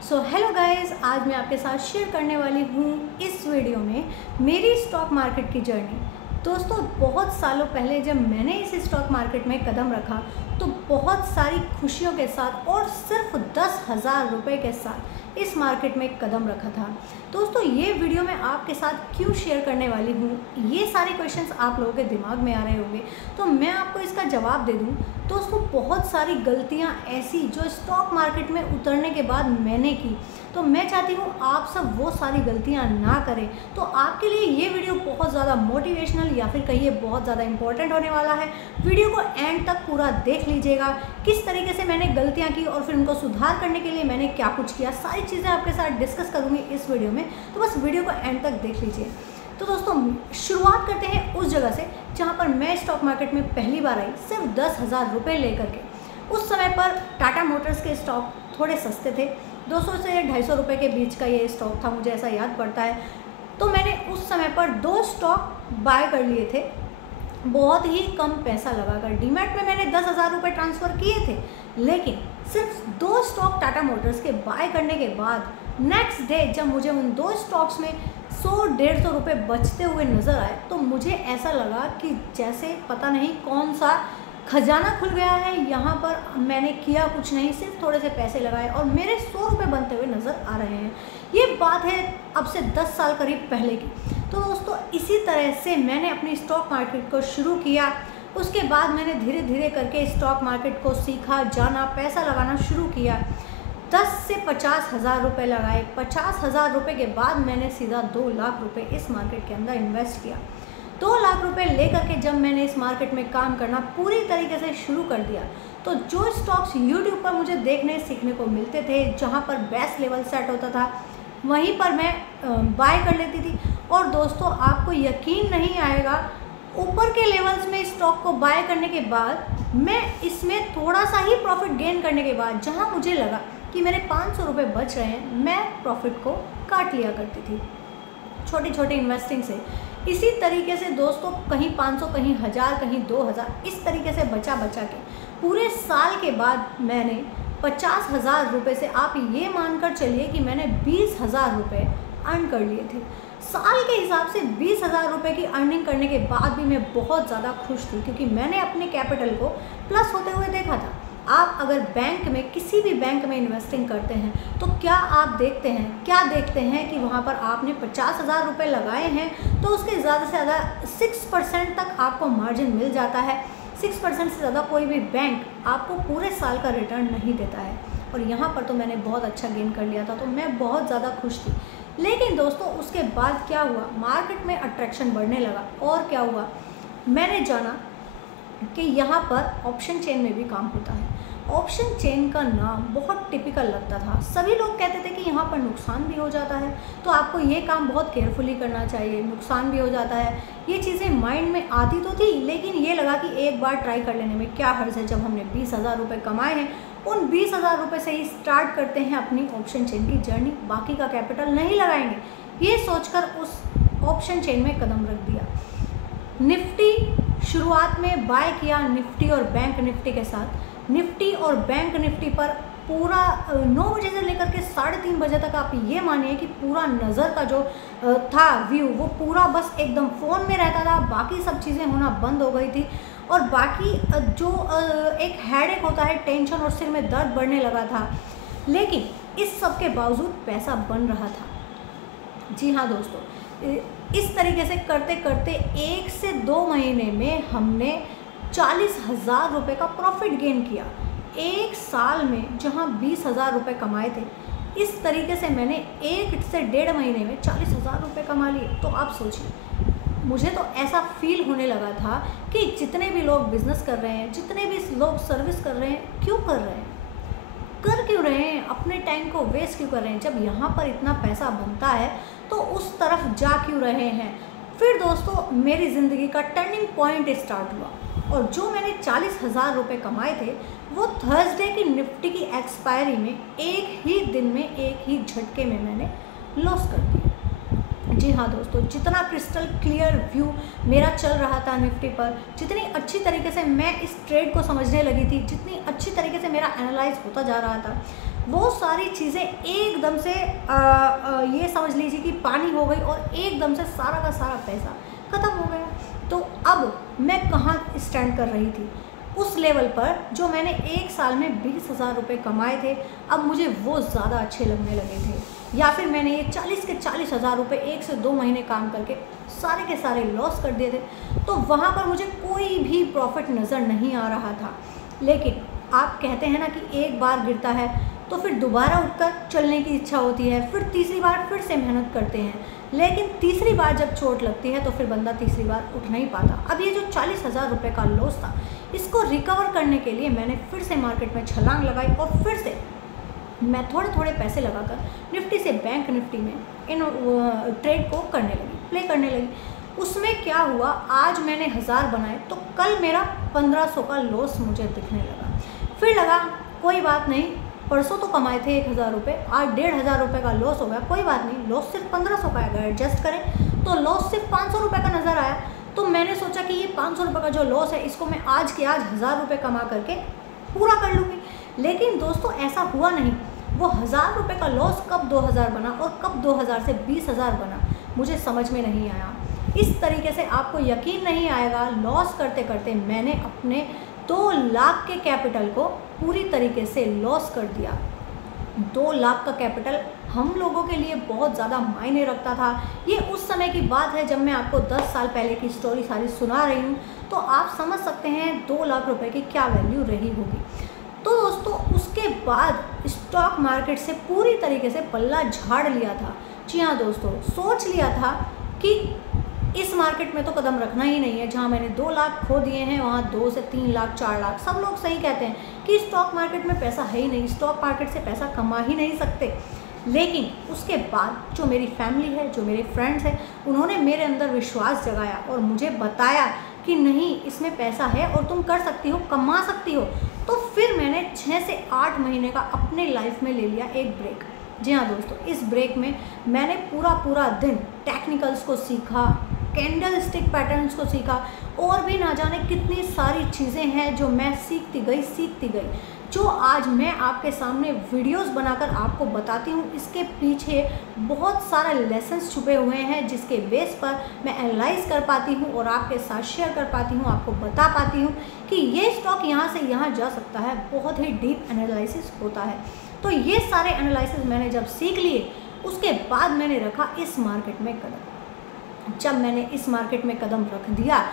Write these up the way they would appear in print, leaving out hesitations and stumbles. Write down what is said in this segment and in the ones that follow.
So hello guys, आज मैं आपके साथ शेयर करने वाली हूँ इस वीडियो में मेरी स्टॉक मार्केट की जर्नी। दोस्तों, बहुत सालों पहले जब मैंने इस स्टॉक मार्केट में कदम रखा तो बहुत सारी खुशियों के साथ और सिर्फ 10,000 रुपये के साथ इस मार्केट में कदम रखा था। दोस्तों, ये वीडियो मैं आपके साथ क्यों शेयर करने वाली हूँ, ये सारे क्वेश्चंस आप लोगों के दिमाग में आ रहे होंगे, तो मैं आपको इसका जवाब दे दूँ। दोस्तों, बहुत सारी गलतियाँ ऐसी जो स्टॉक मार्केट में उतरने के बाद मैंने की, तो मैं चाहती हूँ आप सब वो सारी गलतियाँ ना करें। तो आपके लिए ये वीडियो बहुत ज़्यादा मोटिवेशनल या फिर कहिए बहुत ज़्यादा इंपॉर्टेंट होने वाला है। वीडियो को एंड तक पूरा देख लीजिएगा, किस तरीके से मैंने गलतियाँ की और फिर उनको सुधार करने के लिए मैंने क्या कुछ किया, सारी चीज़ें आपके साथ डिस्कस करूँगी इस वीडियो में। तो बस वीडियो को एंड तक देख लीजिए। तो दोस्तों, शुरुआत करते हैं उस जगह से जहाँ पर मैं स्टॉक मार्केट में पहली बार आई, सिर्फ 10,000 रुपये लेकर के। उस समय पर टाटा मोटर्स के स्टॉक थोड़े सस्ते थे, 200 से 250 रुपये के बीच का ये स्टॉक था, मुझे ऐसा याद पड़ता है। तो मैंने उस समय पर 2 स्टॉक बाय कर लिए थे, बहुत ही कम पैसा लगाकर। डीमैट में मैंने 10,000 रुपये ट्रांसफ़र किए थे, लेकिन सिर्फ 2 स्टॉक टाटा मोटर्स के बाय करने के बाद नेक्स्ट डे जब मुझे उन 2 स्टॉक्स में 100-150 रुपये बचते हुए नज़र आए, तो मुझे ऐसा लगा कि जैसे पता नहीं कौन सा खजाना खुल गया है। यहाँ पर मैंने किया कुछ नहीं, सिर्फ थोड़े से पैसे लगाए और मेरे 100 रुपये बनते हुए नज़र आ रहे हैं। ये बात है अब से 10 साल करीब पहले की। तो दोस्तों, इसी तरह से मैंने अपनी स्टॉक मार्केट को शुरू किया। उसके बाद मैंने धीरे धीरे करके स्टॉक मार्केट को सीखा, जाना, पैसा लगाना शुरू किया। 10 से 50,000 रुपये लगाए। 50,000 रुपये के बाद मैंने सीधा 2 लाख रुपये इस मार्केट के अंदर इन्वेस्ट किया। 2 लाख रुपए लेकर के जब मैंने इस मार्केट में काम करना पूरी तरीके से शुरू कर दिया, तो जो स्टॉक्स यूट्यूब पर मुझे देखने सीखने को मिलते थे, जहां पर बेस्ट लेवल सेट होता था, वहीं पर मैं बाय कर लेती थी। और दोस्तों, आपको यकीन नहीं आएगा, ऊपर के लेवल्स में स्टॉक को बाय करने के बाद मैं इसमें थोड़ा सा ही प्रॉफिट गेन करने के बाद, जहाँ मुझे लगा कि मेरे 500 रुपये बच रहे हैं, मैं प्रॉफिट को काट लिया करती थी छोटी छोटी इन्वेस्टिंग से। इसी तरीके से दोस्तों, कहीं 500, कहीं 1000, कहीं 2000, इस तरीके से बचा बचा के पूरे साल के बाद मैंने 50,000 रुपये से, आप ये मानकर चलिए कि मैंने 20,000 रुपये अर्न कर लिए थे। साल के हिसाब से 20,000 रुपये की अर्निंग करने के बाद भी मैं बहुत ज़्यादा खुश थी, क्योंकि मैंने अपने कैपिटल को प्लस होते हुए देखा था। आप अगर बैंक में, किसी भी बैंक में इन्वेस्टिंग करते हैं, तो क्या आप देखते हैं कि वहाँ पर आपने 50,000 रुपये लगाए हैं, तो उसके ज़्यादा से ज़्यादा 6% तक आपको मार्जिन मिल जाता है। 6% से ज़्यादा कोई भी बैंक आपको पूरे साल का रिटर्न नहीं देता है। और यहाँ पर तो मैंने बहुत अच्छा गेन कर लिया था, तो मैं बहुत ज़्यादा खुश थी। लेकिन दोस्तों, उसके बाद क्या हुआ, मार्केट में अट्रैक्शन बढ़ने लगा। और क्या हुआ, मैंने जाना कि यहाँ पर ऑप्शन चेन में भी काम होता है। ऑप्शन चेन का नाम बहुत टिपिकल लगता था, सभी लोग कहते थे कि यहाँ पर नुकसान भी हो जाता है, तो आपको ये काम बहुत केयरफुली करना चाहिए, नुकसान भी हो जाता है। ये चीज़ें माइंड में आती तो थी, लेकिन ये लगा कि एक बार ट्राई कर लेने में क्या हर्ज है। जब हमने 20,000 रुपये कमाए हैं, उन 20,000 रुपये से ही स्टार्ट करते हैं अपनी ऑप्शन चेन की जर्नी, बाकी का कैपिटल नहीं लगाएंगे, ये सोचकर उस ऑप्शन चेन में कदम रख दिया। निफ्टी शुरुआत में बाय किया, निफ्टी और बैंक निफ्टी के साथ। निफ्टी और बैंक निफ्टी पर पूरा 9 बजे से लेकर के 3:30 बजे तक आप ये मानिए कि पूरा नज़र का जो था व्यू, वो पूरा बस एकदम फ़ोन में रहता था, बाकी सब चीज़ें होना बंद हो गई थी। और बाकी जो एक हेडेक होता है, टेंशन और सिर में दर्द बढ़ने लगा था, लेकिन इस सब के बावजूद पैसा बन रहा था। जी हाँ दोस्तों, इस तरीके से करते करते 1 से 2 महीने में हमने 40,000 रुपये का प्रॉफिट गेन किया। एक साल में जहां 20,000 रुपये कमाए थे, इस तरीके से मैंने 1 से 1.5 महीने में 40,000 रुपये कमा लिए। तो आप सोचिए, मुझे तो ऐसा फील होने लगा था कि जितने भी लोग बिज़नेस कर रहे हैं, जितने भी लोग सर्विस कर रहे हैं, क्यों कर रहे हैं, कर क्यों रहे हैं, अपने टाइम को वेस्ट क्यों कर रहे हैं, जब यहाँ पर इतना पैसा बनता है तो उस तरफ जा क्यों रहे हैं। फिर दोस्तों, मेरी ज़िंदगी का टर्निंग पॉइंट स्टार्ट हुआ, और जो मैंने 40,000 रुपये कमाए थे, वो थर्सडे की निफ्टी की एक्सपायरी में एक ही दिन में, एक ही झटके में मैंने लॉस कर दिया। जी हाँ दोस्तों, जितना क्रिस्टल क्लियर व्यू मेरा चल रहा था निफ्टी पर, जितनी अच्छी तरीके से मैं इस ट्रेड को समझने लगी थी, जितनी अच्छी तरीके से मेरा एनालाइज होता जा रहा था, वो सारी चीज़ें एकदम से ये समझ लीजिए कि पानी हो गई और एकदम से सारा का सारा पैसा ख़त्म हो गया। तो अब मैं कहाँ स्टैंड कर रही थी, उस लेवल पर जो मैंने एक साल में 20,000 रुपये कमाए थे, अब मुझे वो ज़्यादा अच्छे लगने लगे थे। या फिर मैंने ये 40 के 40,000 रुपये 1 से 2 महीने काम करके सारे के सारे लॉस कर दिए थे। तो वहाँ पर मुझे कोई भी प्रॉफिट नज़र नहीं आ रहा था। लेकिन आप कहते हैं ना कि एक बार गिरता है तो फिर दोबारा उठकर चलने की इच्छा होती है, फिर तीसरी बार फिर से मेहनत करते हैं, लेकिन तीसरी बार जब चोट लगती है तो फिर बंदा तीसरी बार उठ नहीं पाता। अब ये जो 40,000 रुपये का लॉस था, इसको रिकवर करने के लिए मैंने फिर से मार्केट में छलांग लगाई और फिर से मैं थोड़े थोड़े पैसे लगाकर निफ्टी से बैंक निफ्टी में इन ट्रेड को करने लगी, प्ले करने लगी। उसमें क्या हुआ, आज मैंने 1000 बनाए तो कल मेरा 1500 का लॉस मुझे दिखने लगा। फिर लगा कोई बात नहीं, परसों तो कमाए थे 1000 रुपये, आज 1500 रुपये का लॉस हो गया, कोई बात नहीं, लॉस सिर्फ 1500 का है। अगर एडजस्ट करें तो लॉस सिर्फ 500 रुपये का नज़र आया। तो मैंने सोचा कि ये 500 रुपये का जो लॉस है, इसको मैं आज के आज 1000 रुपये कमा करके पूरा कर लूँगी। लेकिन दोस्तों ऐसा हुआ नहीं। वो 1000 रुपये का लॉस कब 2000 बना और कब 2000 से 20,000 बना, मुझे समझ में नहीं आया। इस तरीके से आपको यकीन नहीं आएगा, लॉस करते करते मैंने अपने 2 लाख के कैपिटल को पूरी तरीके से लॉस कर दिया। 2 लाख का कैपिटल हम लोगों के लिए बहुत ज़्यादा मायने रखता था। ये उस समय की बात है जब मैं आपको 10 साल पहले की स्टोरी सारी सुना रही हूँ, तो आप समझ सकते हैं 2 लाख रुपए की क्या वैल्यू रही होगी। तो दोस्तों उसके बाद स्टॉक मार्केट से पूरी तरीके से पल्ला झाड़ लिया था। जी हाँ दोस्तों, सोच लिया था कि इस मार्केट में तो कदम रखना ही नहीं है। जहाँ मैंने 2 लाख खो दिए हैं, वहाँ 2 से 3 लाख 4 लाख, सब लोग सही कहते हैं कि स्टॉक मार्केट में पैसा है ही नहीं, स्टॉक मार्केट से पैसा कमा ही नहीं सकते। लेकिन उसके बाद जो मेरी फैमिली है, जो मेरे फ्रेंड्स हैं, उन्होंने मेरे अंदर विश्वास जगाया और मुझे बताया कि नहीं, इसमें पैसा है और तुम कर सकती हो, कमा सकती हो। तो फिर मैंने 6 से 8 महीने का अपने लाइफ में ले लिया एक ब्रेक। जी हाँ दोस्तों, इस ब्रेक में मैंने पूरा दिन टेक्निकल्स को सीखा, कैंडल स्टिक पैटर्न्स को सीखा, और भी ना जाने कितनी सारी चीज़ें हैं जो मैं सीखती गई, जो आज मैं आपके सामने वीडियोस बनाकर आपको बताती हूँ। इसके पीछे बहुत सारे लेसन्स छुपे हुए हैं जिसके बेस पर मैं एनालाइज कर पाती हूँ और आपके साथ शेयर कर पाती हूँ, आपको बता पाती हूँ कि ये स्टॉक यहाँ से यहाँ जा सकता है। बहुत ही डीप एनालिसिस होता है। तो ये सारे एनालिसिस मैंने जब सीख लिए, उसके बाद मैंने रखा इस मार्केट में कदम। जब मैंने इस मार्केट में कदम रख दिया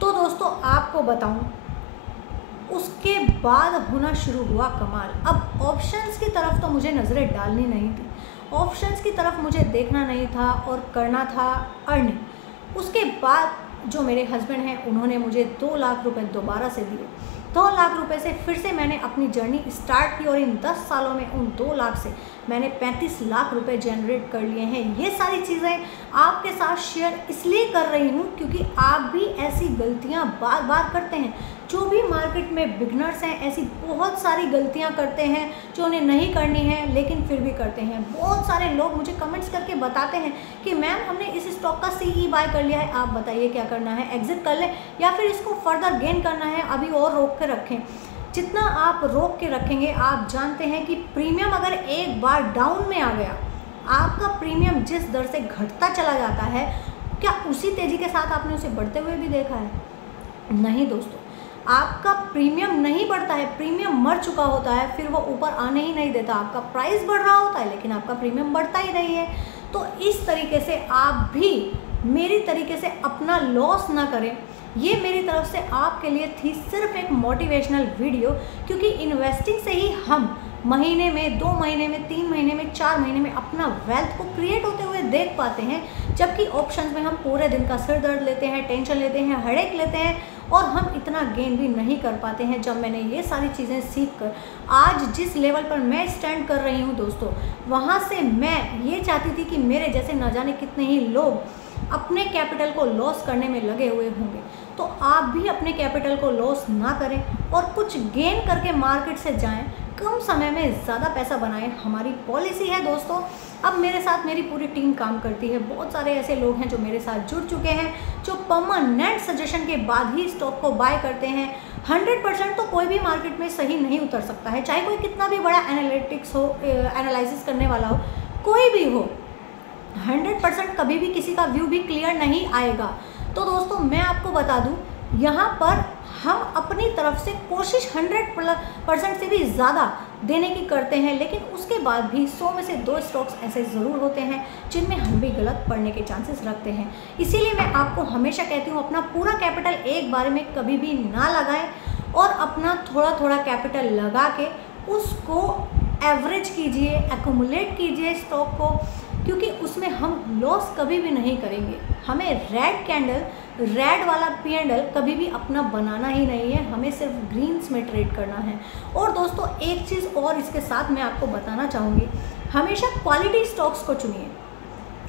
तो दोस्तों आपको बताऊं, उसके बाद होना शुरू हुआ कमाल। अब ऑप्शंस की तरफ तो मुझे नज़रें डालनी नहीं थी, ऑप्शंस की तरफ मुझे देखना नहीं था और करना था अर्निंग। उसके बाद जो मेरे हस्बैंड हैं, उन्होंने मुझे 2 लाख रुपए दोबारा से दिए। 2 लाख रुपए से फिर से मैंने अपनी जर्नी स्टार्ट की और इन 10 सालों में उन 2 लाख से मैंने 35 लाख रुपए जनरेट कर लिए हैं। ये सारी चीज़ें आपके साथ शेयर इसलिए कर रही हूँ क्योंकि आप भी ऐसी गलतियाँ बार बार करते हैं। जो भी मार्केट में बिगनर्स हैं, ऐसी बहुत सारी गलतियाँ करते हैं जो उन्हें नहीं करनी है लेकिन फिर भी करते हैं। बहुत सारे लोग मुझे कमेंट्स करके बताते हैं कि मैम हमने इस स्टॉक का CE बाय कर लिया है, आप बताइए क्या करना है, एग्जिट कर लें या फिर इसको फर्दर गेन करना है, अभी और रोक के रखें। जितना आप रोक के रखेंगे, आप जानते हैं कि प्रीमियम अगर एक बार डाउन में आ गया, आपका प्रीमियम जिस दर से घटता चला जाता है, क्या उसी तेज़ी के साथ आपने उसे बढ़ते हुए भी देखा है? नहीं दोस्तों, आपका प्रीमियम नहीं बढ़ता है, प्रीमियम मर चुका होता है, फिर वो ऊपर आने ही नहीं देता। आपका प्राइस बढ़ रहा होता है लेकिन आपका प्रीमियम बढ़ता ही नहीं है। तो इस तरीके से आप भी मेरी तरीके से अपना लॉस ना करें। ये मेरी तरफ से आपके लिए थी सिर्फ एक मोटिवेशनल वीडियो, क्योंकि इन्वेस्टिंग से ही हम महीने में, 2 महीने में, 3 महीने में, 4 महीने में अपना वेल्थ को क्रिएट होते हुए देख पाते हैं, जबकि ऑप्शंस में हम पूरे दिन का सिर दर्द लेते हैं, टेंशन लेते हैं, हेडेक लेते हैं और हम इतना गेन भी नहीं कर पाते हैं। जब मैंने ये सारी चीज़ें सीख कर आज जिस लेवल पर मैं स्टैंड कर रही हूँ दोस्तों, वहाँ से मैं ये चाहती थी कि मेरे जैसे न जाने कितने ही लोग अपने कैपिटल को लॉस करने में लगे हुए होंगे। तो आप भी अपने कैपिटल को लॉस ना करें और कुछ गेन करके मार्केट से जाएं। कम समय में ज़्यादा पैसा बनाएं, हमारी पॉलिसी है दोस्तों। अब मेरे साथ मेरी पूरी टीम काम करती है। बहुत सारे ऐसे लोग हैं जो मेरे साथ जुड़ चुके हैं, जो परमानेंट सजेशन के बाद ही स्टॉक को बाय करते हैं। 100% तो कोई भी मार्केट में सही नहीं उतर सकता है, चाहे कोई कितना भी बड़ा एनालिटिक्स हो, एनालिसिस करने वाला हो, कोई भी हो। 100% कभी भी किसी का व्यू भी क्लियर नहीं आएगा। तो दोस्तों मैं आपको बता दूं, यहाँ पर हम अपनी तरफ से कोशिश 100% से भी ज़्यादा देने की करते हैं, लेकिन उसके बाद भी 100 में से 2 स्टॉक्स ऐसे ज़रूर होते हैं जिनमें हम भी गलत पड़ने के चांसेस रखते हैं। इसीलिए मैं आपको हमेशा कहती हूँ, अपना पूरा कैपिटल एक बार में कभी भी ना लगाएं और अपना थोड़ा थोड़ा कैपिटल लगा के उसको एवरेज कीजिए, एक्यूमुलेट कीजिए स्टॉक को, क्योंकि उसमें हम लॉस कभी भी नहीं करेंगे। हमें रेड कैंडल, रेड वाला P&L कभी भी अपना बनाना ही नहीं है, हमें सिर्फ ग्रीन्स में ट्रेड करना है। और दोस्तों एक चीज़ और इसके साथ मैं आपको बताना चाहूँगी, हमेशा क्वालिटी स्टॉक्स को चुनिए।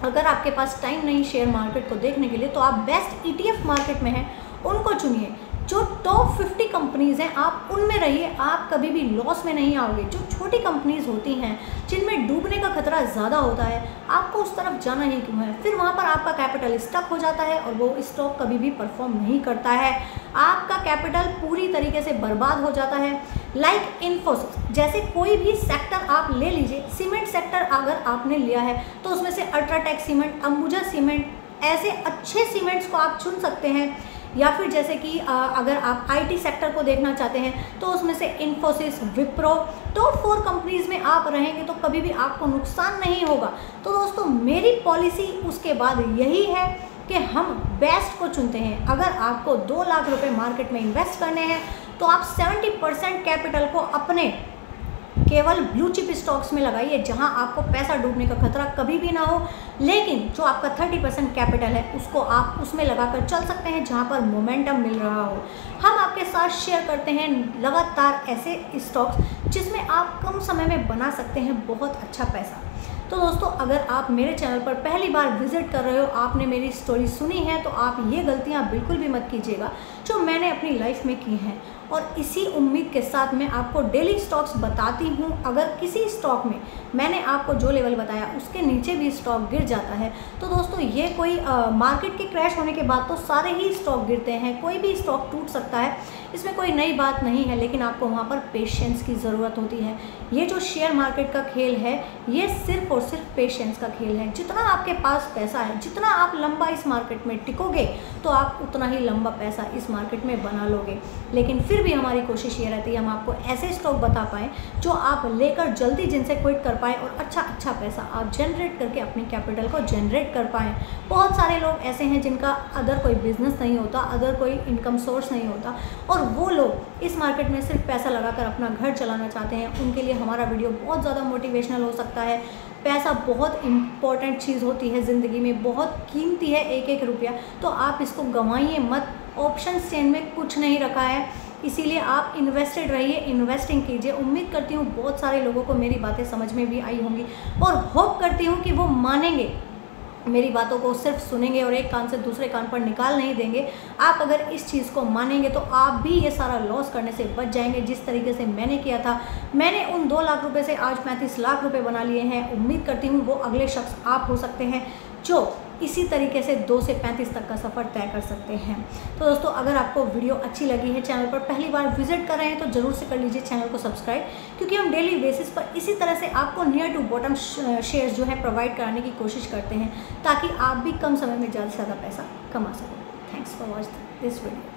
अगर आपके पास टाइम नहीं शेयर मार्केट को देखने के लिए, तो आप बेस्ट ETF मार्केट में हैं उनको चुनिए। जो टॉप 50 कंपनीज़ हैं आप उनमें रहिए, आप कभी भी लॉस में नहीं आओगे। जो छोटी कंपनीज़ होती हैं जिनमें डूबने का खतरा ज़्यादा होता है, आपको उस तरफ जाना ही क्यों है? फिर वहाँ पर आपका कैपिटल स्टक हो जाता है और वो स्टॉक कभी भी परफॉर्म नहीं करता है, आपका कैपिटल पूरी तरीके से बर्बाद हो जाता है। लाइक इन्फोसिस जैसे कोई भी सेक्टर आप ले लीजिए, सीमेंट सेक्टर अगर आपने लिया है तो उसमें से अल्ट्राटेक सीमेंट, अंबुजा सीमेंट, ऐसे अच्छे सीमेंट्स को आप चुन सकते हैं। या फिर जैसे कि अगर आप IT सेक्टर को देखना चाहते हैं तो उसमें से इन्फोसिस, विप्रो, टॉप 4 कंपनीज़ में आप रहेंगे तो कभी भी आपको नुकसान नहीं होगा। तो दोस्तों मेरी पॉलिसी उसके बाद यही है कि हम बेस्ट को चुनते हैं। अगर आपको 2 लाख रुपए मार्केट में इन्वेस्ट करने हैं तो आप 70% कैपिटल को अपने केवल ब्लू चिप स्टॉक्स में लगाइए, जहां आपको पैसा डूबने का खतरा कभी भी ना हो। लेकिन जो आपका 30% कैपिटल है उसको आप उसमें लगाकर चल सकते हैं जहां पर मोमेंटम मिल रहा हो। हम आपके साथ शेयर करते हैं लगातार ऐसे स्टॉक्स जिसमें आप कम समय में बना सकते हैं बहुत अच्छा पैसा। तो दोस्तों अगर आप मेरे चैनल पर पहली बार विजिट कर रहे हो, आपने मेरी स्टोरी सुनी है, तो आप ये गलतियां बिल्कुल भी मत कीजिएगा जो मैंने अपनी लाइफ में की हैं। और इसी उम्मीद के साथ मैं आपको डेली स्टॉक्स बताती हूँ। अगर किसी स्टॉक में मैंने आपको जो लेवल बताया उसके नीचे भी स्टॉक गिर जाता है तो दोस्तों ये कोई मार्केट के क्रैश होने के बाद तो सारे ही स्टॉक गिरते हैं, कोई भी स्टॉक टूट सकता है, इसमें कोई नई बात नहीं है। लेकिन आपको वहाँ पर पेशेंस की ज़रूरत होती है। ये जो शेयर मार्केट का खेल है ये सिर्फ और सिर्फ पेशेंस का खेल है। जितना आपके पास पैसा है, जितना आप लंबा इस मार्केट में टिकोगे तो आप उतना ही लंबा पैसा इस मार्केट में बना लोगे। लेकिन फिर भी हमारी कोशिश ये रहती है हम आपको ऐसे स्टॉक बता पाएँ जो आप लेकर जल्दी जिनसे क्विट कर पाएँ और अच्छा पैसा आप जनरेट करके अपनी कैपिटल को जनरेट कर पाएँ। बहुत सारे लोग ऐसे हैं जिनका अदर कोई बिजनेस नहीं होता, अदर कोई इनकम सोर्स नहीं होता, और वो लोग इस मार्केट में सिर्फ पैसा लगाकर अपना घर चलाना चाहते हैं। उनके लिए हमारा वीडियो बहुत ज़्यादा मोटिवेशनल हो सकता है। पैसा बहुत इंपॉर्टेंट चीज़ होती है ज़िंदगी में, बहुत कीमती है एक एक रुपया, तो आप इसको गंवाइए मत। ऑप्शन चेन में कुछ नहीं रखा है, इसीलिए आप इन्वेस्टेड रहिए, इन्वेस्टिंग कीजिए। उम्मीद करती हूँ बहुत सारे लोगों को मेरी बातें समझ में भी आई होंगी और होप करती हूँ कि वो मानेंगे, मेरी बातों को सिर्फ सुनेंगे और एक कान से दूसरे कान पर निकाल नहीं देंगे। आप अगर इस चीज़ को मानेंगे तो आप भी ये सारा लॉस करने से बच जाएंगे जिस तरीके से मैंने किया था। मैंने उन 2 लाख रुपए से आज 35 लाख रुपए बना लिए हैं। उम्मीद करती हूँ वो अगले शख्स आप हो सकते हैं जो इसी तरीके से 2 से 35 तक का सफ़र तय कर सकते हैं। तो दोस्तों अगर आपको वीडियो अच्छी लगी है, चैनल पर पहली बार विजिट कर रहे हैं तो ज़रूर से कर लीजिए चैनल को सब्सक्राइब, क्योंकि हम डेली बेसिस पर इसी तरह से आपको नियर टू बॉटम शेयर्स जो है प्रोवाइड कराने की कोशिश करते हैं ताकि आप भी कम समय में ज़्यादा से ज़्यादा पैसा कमा सकें। Thanks for watching this video.